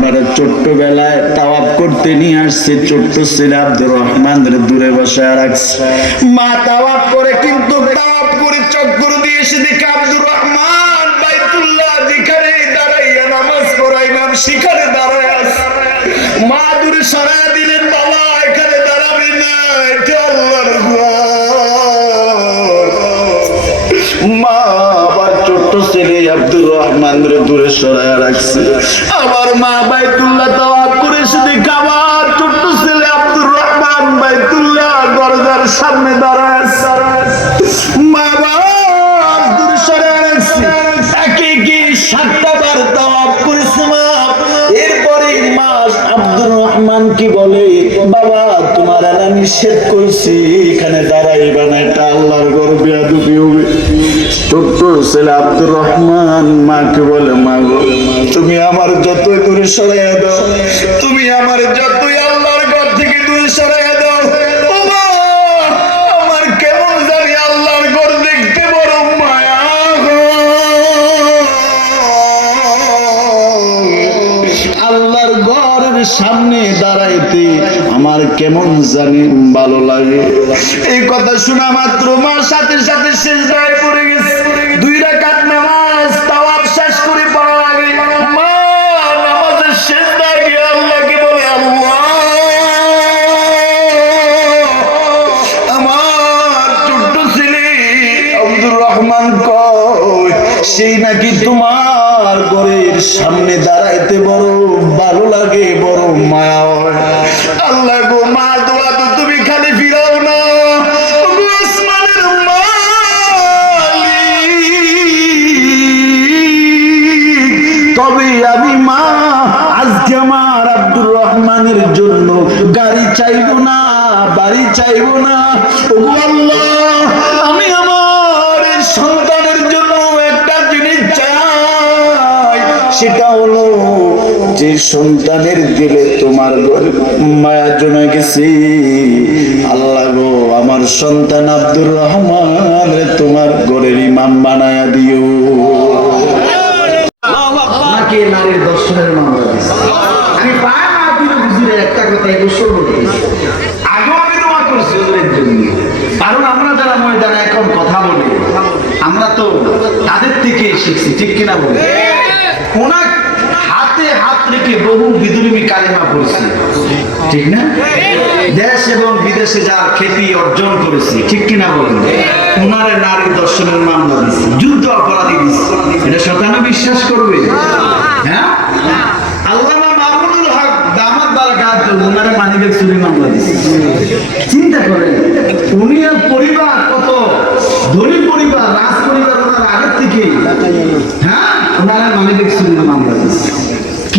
আমার ছোট্ট বেলায় তাওয়াব করতে নিয়ে আসছে, ছোট্ট ছেলে আব্দুর রহমান দূরে বসে রাখছে। মা তাওয়াব করে কিন্তু তাওয়াব করে চক্কর দিয়ে এসে দেখে আব্দুর রহমান বাইতুল্লাহ যেখানে দাঁড়াইয়া নামাজ পড়া ইমাম সেখানে দাঁড়ায় আছে। মা দূরে সরাই দিলেন, বাবা, এখানে দাঁড়াবি না এটা আল্লাহর। মা আবার ছোট্ট ছেলে আব্দুর রহমান দূরে সরায় রাখছে। আবার মা বাইতুল্লাহ তাওয়াব করে শুধু খাবার ছোট্ট ছেলে আব্দুর রহমান বাইতুল্লাহ দরজার সামনে কি বলে, বাবা, তোমার আনা নিষেধ করছি, এখানে দাঁড়াইবা না, এটা আল্লাহর ছোট্ট ছেলে আব্দুর রহমান মাকে বলে, মা গো তুমি আমার যতই দূরে সরাইয়া দাও, তুমি আমার যতই আল্লাহর ঘর থেকে দূরে সরাইয়া দাও আমার কেমন জানি আল্লাহর ঘর দেখতে বড় মায়া আল্লাহর ঘরের সামনে দাঁড়াইতে আমার কেমন জানি ভালো লাগে। এই কথা শোনা মাত্র মার সাথে সাথে শেষ দায় পড়ে গেছে। সেই নাকি তোমার ঘরের সামনে দাঁড়াইতে বড় ভালো লাগে, বড় মায়া আল্লাহ গো, মা, দোয়া তো তুমি খালি ফিরাও না। তবে আমি, মা, আজকে আমার আব্দুর রহমানের জন্য গাড়ি চাইব না, বাড়ি চাইব না। আমি আমার সন্তানের সেটা হলো যে সন্তানের দিলে তোমার মায়া জমে গেছে। আল্লাহ গো, আমার সন্তান আব্দুর রহমান, তোমার ঘরের ইমাম বানায়া দিও। নারীর দর্শনের একটা কথা আমরা এখন কথা বলি, আমরা তো তাদের থেকে শিখছি, ঠিক কিনা বলি ওনার হাতে হাত রেখে বহু বিদুরিমি কালিমা পড়ছি। ঠিক না? দেশ এবং বিদেশে যার খ্যাতি অর্জন করেছি, ঠিক কিনা বলেন? ওনারে নারী দর্শনের মামলা দিচ্ছে যুদ্ধ অপরাধী দিচ্ছে এটা শতানা বিশ্বাস করবে?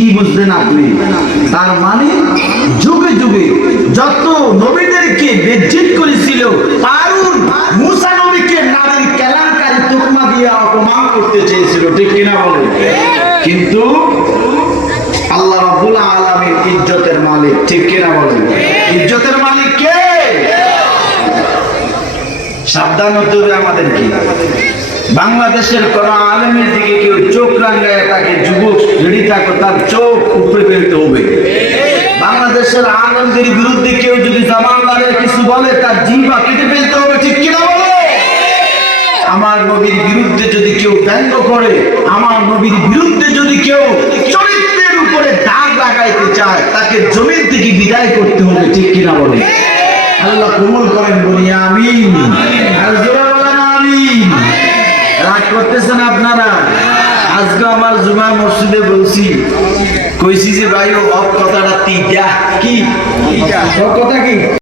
কি বুঝলেন আপনি? তার মানে যুগে যুগে যত নবীদেরকে বেজ্জিত করেছিল, পারুন মুসা নবীকে নারীর কেলাঙ্কারি তুকমা দিয়ে অপমান করতে চেয়েছিল, ঠিক কিনা বলে কিন্তু আল্লাহ রাব্বুল আলামিন ইজ্জতের মালিক, ঠিক কিনা বলে ইজ্জতের মালিক কে? সাবধান হতে হবে আমাদেরকে। বাংলাদেশের কোন আলেমের দিকে কেউ চোখ রাঙ্গায় তাকে যুবক রেডি থাকো, তার চোখ উপরে ফেলতে হবে। বাংলাদেশের আলেমদের বিরুদ্ধে কেউ যদি জামানদারের কিছু বলে, তার জিভা কেটে ফেলতে হবে, ঠিক কিনা বলো? আমার নবীর বিরুদ্ধে যদি কেউ ব্যঙ্গ করে, আমার নবীর বিরুদ্ধে যদি কেউ চরিত্রের উপরে দাগ লাগাইতে চায়, তাকে জমির থেকে বিদায় করতে হবে, ঠিক কিনা বলে? আল্লাহ কবুল করেন বলি, আমিন। রাগ করতেছেন আপনারা? আজকে আমার জুমা মসজিদে বলছি কইছি যে ভাই হক কথাটা তিটা কি? কথা কি?